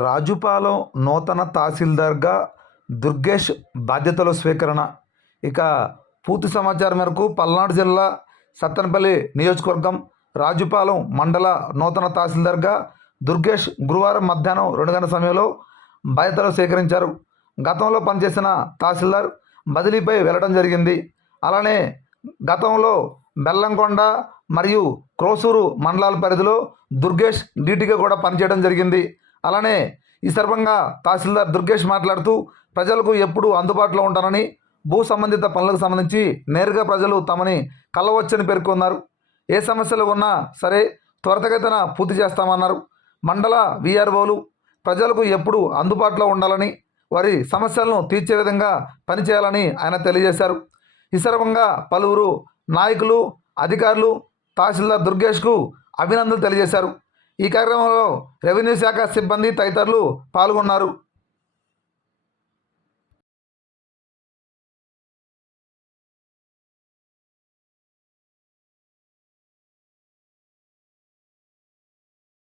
రాజుపాలెం నూతన తహసీల్దార్గా దుర్గేష్ బాధ్యతల స్వీకరణ. ఇక పూర్తి సమాచారం మేరకు పల్నాడు జిల్లా సత్తెనపల్లి నియోజకవర్గం రాజుపాలెం మండల నూతన తహసీల్దార్గా దుర్గేష్ గురువారం మధ్యాహ్నం రెండు గంటల సమయంలో బాధ్యతలు స్వీకరించారు. గతంలో పనిచేసిన తహసీల్దార్ బదిలీపై వెళ్ళడం జరిగింది. అలానే గతంలో బెల్లంకొండ మరియు క్రోసూరు మండలాల పరిధిలో దుర్గేష్ డీటీగా కూడా పనిచేయడం జరిగింది. అలానే ఈ సందర్భంగా తహసీల్దార్ దుర్గేష్ మాట్లాడుతూ ప్రజలకు ఎప్పుడూ అందుబాటులో ఉంటానని భూ సంబంధిత పనులకు సంబంధించి నేరుగా ప్రజలు తమని కలవచ్చని పేర్కొన్నారు. ఏ సమస్యలు ఉన్నా సరే త్వరితగతిన పూర్తి చేస్తామన్నారు. మండల విఆర్ఓలు ప్రజలకు ఎప్పుడు అందుబాటులో ఉండాలని వారి సమస్యలను తీర్చే విధంగా పనిచేయాలని ఆయన తెలియజేశారు. ఈ సందర్భంగా పలువురు నాయకులు అధికారులు తహసీల్దార్ దుర్గేష్కు అభినందనలు తెలియజేశారు. ఈ కార్యక్రమంలో రెవెన్యూ శాఖ సిబ్బంది తదితరులు పాల్గొన్నారు.